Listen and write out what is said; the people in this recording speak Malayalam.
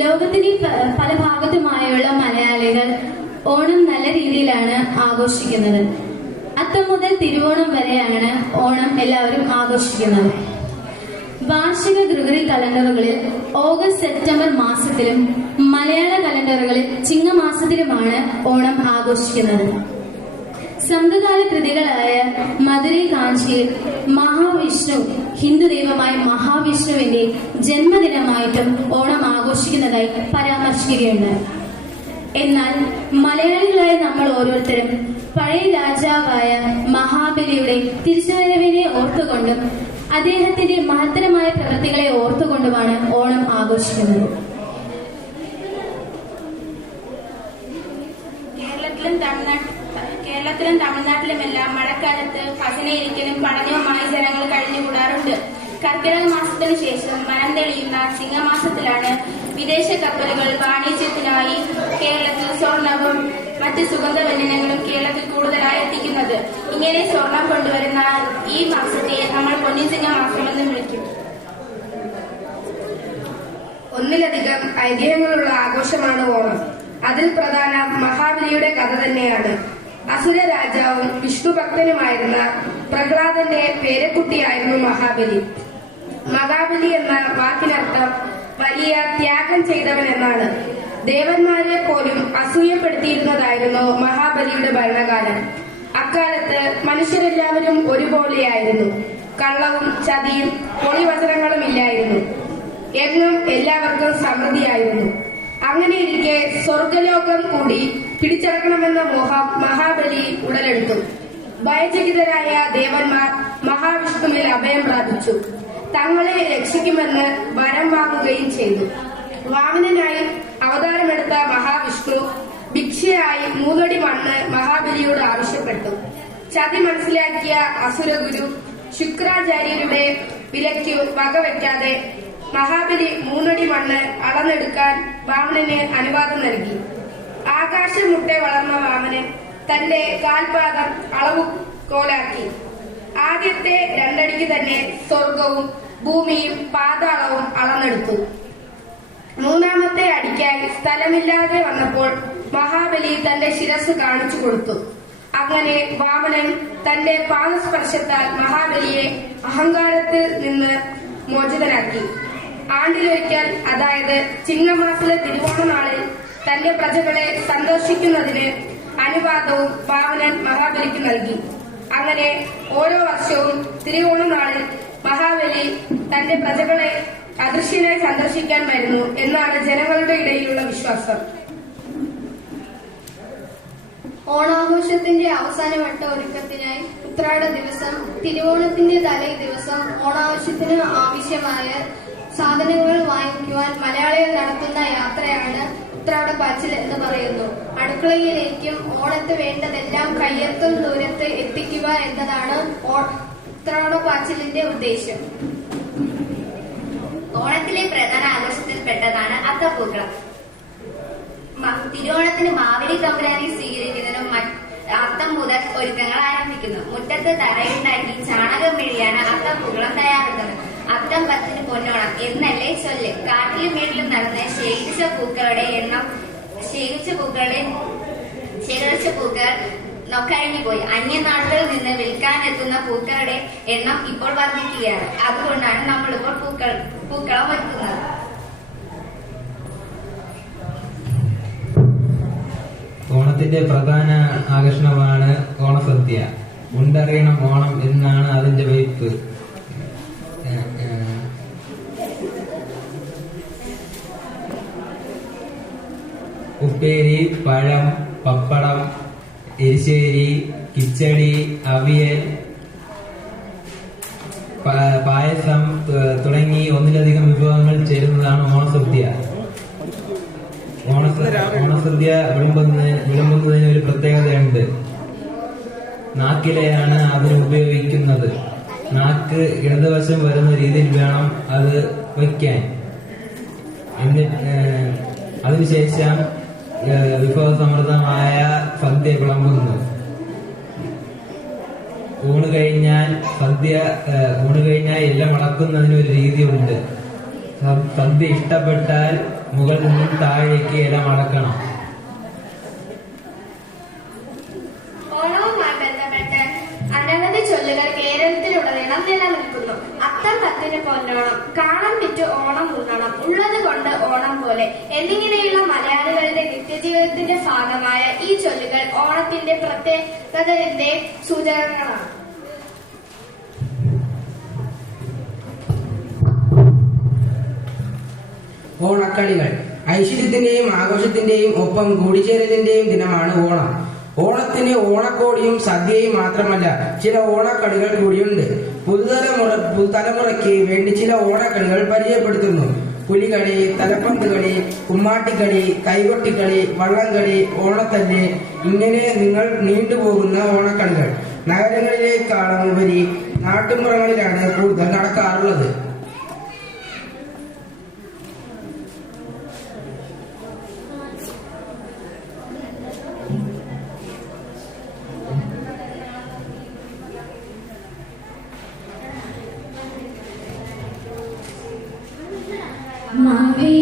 ലോകത്തിന്റെ പല ഭാഗത്തുമായുള്ള മലയാളികൾ ഓണം നല്ല രീതിയിലാണ് ആഘോഷിക്കുന്നത്. അത്തം മുതൽ തിരുവോണം വരെയാണ് ഓണം എല്ലാവരും ആഘോഷിക്കുന്നത്. വാർഷിക ദ്രുഗറി കലണ്ടറുകളിൽ ഓഗസ്റ്റ് സെപ്റ്റംബർ മാസത്തിലും മലയാള കലണ്ടറുകളിൽ ചിങ്ങമാസത്തിലുമാണ് ഓണം ആഘോഷിക്കുന്നത്. സംഘകാല കൃതികളായ മധുരൈ കാഞ്ചിയിൽ മഹാവിഷ്ണു ഹിന്ദു ദൈവമായ മഹാവിഷ്ണുവിന്റെ ജന്മദിനമായിട്ടും ഓണം ആഘോഷിക്കുന്നതായി പരാമർശിക്കുകയുണ്ട്. എന്നാൽ മലയാളികളായ നമ്മൾ ഓരോരുത്തരും പഴയ രാജാവായ മഹാബലിയുടെ തിരിച്ചുവരവിനെ ഓർത്തുകൊണ്ടും അദ്ദേഹത്തിന്റെ മഹത്തരമായ പ്രവൃത്തികളെ ഓർത്തുകൊണ്ടുമാണ് ഓണം ആഘോഷിക്കുന്നത് കേരളത്തിലും തമിഴ്നാട് കേരളത്തിലും തമിഴ്നാട്ടിലുമെല്ലാം മഴക്കാലത്ത് ഫസനയിരിക്കലും പഠനവുമായി ജനങ്ങൾ കഴിഞ്ഞുകൂടാറുണ്ട്. കർക്കിടക മാസത്തിനു ശേഷം മരം തെളിയുന്ന ചിങ്ങമാസത്തിലാണ് വിദേശ കപ്പലുകൾ വാണിജ്യത്തിനായി കേരളത്തിൽ സ്വർണവും മറ്റ് സുഗന്ധവ്യഞ്ജനങ്ങളും കേരളത്തിൽ കൂടുതലായി എത്തിക്കുന്നത്. ഇങ്ങനെ സ്വർണം കൊണ്ടുവരുന്ന ഈ മാസത്തെ നമ്മൾ പൊന്നിച്ചിങ്ങ എന്ന് വിളിക്കും. ഒന്നിലധികം ഐതിഹ്യങ്ങളുള്ള ആഘോഷമാണ് ഓണം. അതിൽ പ്രധാന മഹാബലിയുടെ കഥ തന്നെയാണ്. അസുര രാജാവും വിഷ്ണുഭക്തനുമായിരുന്ന പ്രഹ്ലാദന്റെ പേരക്കുട്ടിയായിരുന്നു മഹാബലി. മഹാബലി എന്ന വാക്കിനർത്ഥം വലിയ ത്യാഗം ചെയ്തവൻ എന്നാണ് ദേവന്മാരെ പോലും അസൂയപ്പെടുത്തിയിരുന്നതായിരുന്നു മഹാബലിയുടെ ഭരണകാലം. അക്കാലത്ത് മനുഷ്യരെല്ലാവരും ഒരുപോലെയായിരുന്നു. കള്ളവും ചതിയും പൊളിവചനങ്ങളും ഇല്ലായിരുന്നു. എന്നും എല്ലാവർക്കും സമൃദ്ധിയായിരുന്നു. അങ്ങനെയിരിക്കെ സ്വർഗലോകം കൂടി പിടിച്ചടക്കണമെന്ന മോഹം മഹാബലി ഉടലെടുത്തു. ഭയചകിതരായ ദേവന്മാർ മഹാവിഷ്ണുവിൽ അഭയം പ്രാപിച്ചു. തങ്ങളെ രക്ഷിക്കുമെന്ന് വരം വാങ്ങുകയും ചെയ്തു. വാമനനായി അവതാരമെടുത്ത മഹാവിഷ്ണു ഭിക്ഷയായി മൂന്നടി മണ്ണ് മഹാബലിയോട് ആവശ്യപ്പെട്ടു. ചതി മനസ്സിലാക്കിയ അസുരഗുരു ശുക്രാചാര്യരുടെ വിലയ്ക്ക് വകവയ്ക്കാതെ മഹാബലി മൂന്നടി മണ്ണ് അളന്നെടുക്കാൻ വാമനന് അനുവാദം നൽകി. ആകാശം മുട്ടെ വളർന്ന വാമനൻ തന്റെ കാൽപാദം അളവ് കോലാക്കി. ആദ്യത്തെ രണ്ടടിക്ക് തന്നെ സ്വർഗവും ഭൂമിയും പാതാളവും അളന്നെടുത്തു. മൂന്നാമത്തെ അടിക്കായി സ്ഥലമില്ലാതെ വന്നപ്പോൾ മഹാബലി തന്റെ ശിരസ് കാണിച്ചു കൊടുത്തു. അങ്ങനെ വാമനൻ തന്റെ പാദസ്പർശത്താൽ മഹാബലിയെ അഹങ്കാരത്തിൽ നിന്ന് മോചിതനാക്കി. ആണ്ടിലൊരിക്കൽ അതായത് ചിങ്ങമാസത്തിലെ തിരുവോണ നാളിൽ തന്റെ പ്രജകളെ സന്തോഷിക്കുന്നതിന് അനുവാദവും പാവനൻ മഹാബലിക്ക് നൽകി. അങ്ങനെ ഓരോ വർഷവും തിരുവോണ നാളിൽ മഹാബലി തന്റെ പ്രജകളെ അദൃശ്യനായി സന്ദർശിക്കാൻ വരുന്നു എന്നാണ് ജനങ്ങളുടെ ഇടയിലുള്ള വിശ്വാസം. ഓണാഘോഷത്തിന്റെ അവസാനവട്ട ഒരുക്കത്തിനായി ഉത്രാട ദിവസം തിരുവോണത്തിന്റെ തലേ ദിവസം ഓണാഘോഷത്തിന് ആവശ്യമായ സാധനങ്ങൾ വാങ്ങിക്കുവാൻ മലയാളികൾ നടത്തുന്ന യാത്രയാണ് ഉത്രാട പാച്ചിൽ എന്ന് പറയുന്നു. അടുക്കളയിലേക്കും ഓണത്ത് വേണ്ടതെല്ലാം കയ്യെത്തും ദൂരത്ത് എത്തിക്കുക എന്നതാണ് ഉത്രാട പാച്ചിലിന്റെ ഉദ്ദേശം. ഓണത്തിലെ പ്രധാന ആഘോഷത്തിൽപ്പെട്ടതാണ് അത്തപ്പൂക്കളം. തിരുവോണത്തിന് മാവേലി തമ്പുരാനെ സ്വീകരിക്കുന്നതിനും അത്തം മുതൽ ഒരുക്കങ്ങൾ ആരംഭിക്കുന്നു. മുറ്റത്ത് തറയുണ്ടാക്കി ചാണകം മെഴിയാണ് അത്തപ്പൂക്കളം തയ്യാറാക്കുന്നത് അത്തം പത്തിന് പൊന്നോണം എന്നല്ലേ ചൊല്ല്. കാട്ടിലും വീട്ടിലും നടന്ന് ശേഖരിച്ച പൂക്കളുടെ എണ്ണം ശേഖരിച്ച പൂക്കളുടെ ശേഖരിച്ച പൂക്കൾ ന- പോയി. അന്യനാടുകളിൽ നിന്ന് വിൽക്കാനെത്തുന്ന പൂക്കളുടെ എണ്ണം ഇപ്പോൾ വർദ്ധിക്കുകയാണ്. അതുകൊണ്ടാണ് നമ്മളിപ്പോൾ പൂക്കൾ പൂക്കളം ഒരുക്കുന്നത്. ഓണത്തിന്റെ പ്രധാന ആകർഷണമാണ് ഓണസദ്യ. ഉണ്ടറിയണം ഓണം എന്നാണ് അതിന്റെ വയ്പ് ഉപ്പേരി പഴം പപ്പടം എരിശ്ശേരി കിച്ചടി അവിയൽ പായസം തുടങ്ങി ഒന്നിലധികം വിഭവങ്ങൾ ചേരുന്നതാണ് ഓണസദ്യ. ഓണസ- ഓണസദ്യ വിളമ്പുന്നതിന് ഒരു പ്രത്യേകതയുണ്ട്. നാക്കിലെയാണ് അതിന് ഉപയോഗിക്കുന്നത്. നാക്ക് ഇടതുവശം വരുന്ന രീതിയിൽ വേണം അത് വയ്ക്കാൻ. എന്നിട്ട് അതിനുശേഷം വിഭവസമൃദ്ധമായ സദ്യ വിളമ്പുന്നു. ഊണ് കഴിഞ്ഞാൽ സദ്യ ഊണ് കഴിഞ്ഞാൽ എല്ലാം അടക്കുന്നതിന് ഒരു രീതിയുണ്ട്. സദ്യ ഇഷ്ടപ്പെട്ടാൽ മുകളിൽ നിന്നും താഴേക്ക് ഇല മടക്കണം. ഓണവുമായി ബന്ധപ്പെട്ട് അനവധി ചൊല്ലുകൾ കേരളത്തിലുടനീളം നിലനിൽക്കുന്നു. അത്തം പത്തിന് പൊന്നോണം കാണം വിറ്റ് ഓണം ഉണ്ണണം ഉള്ളത് കൊണ്ട് ഓണം പോലെ എന്നിങ്ങനെയുള്ള മലയാളികളുടെ നിത്യജീവിതത്തിന്റെ ഭാഗമായ ഈ ചൊല്ലുകൾ ഓണത്തിന്റെ പ്രത്യേകതയുടെ സൂചകങ്ങളാണ്. ഓണക്കളികൾ. ഐശ്വര്യത്തിന്റെയും ആഘോഷത്തിന്റെയും ഒപ്പം കൂടിച്ചേരലിന്റെയും ദിനമാണ് ഓണം. ഓണത്തിന് ഓണക്കോടിയും സദ്യയും മാത്രമല്ല ചില ഓണക്കളികൾ കൂടിയുണ്ട്. പുതുതലമുറ പുതുതലമുറയ്ക്ക് വേണ്ടി ചില ഓണക്കളികൾ പരിചയപ്പെടുത്തുന്നു. പുലികളി തലപ്പന്ത് കളി കുമ്മാട്ടിക്കളി കൈകൊട്ടിക്കളി വള്ളംകളി ഓണത്തല്ല് ഇങ്ങനെ നിങ്ങൾ നീണ്ടുപോകുന്ന ഓണക്കളികൾ നഗരങ്ങളിലേക്കാളും ഉപരി നാട്ടുമ്പുറങ്ങളിലാണ് കൂടുതൽ നടക്കാറുള്ളത്. മാവേലി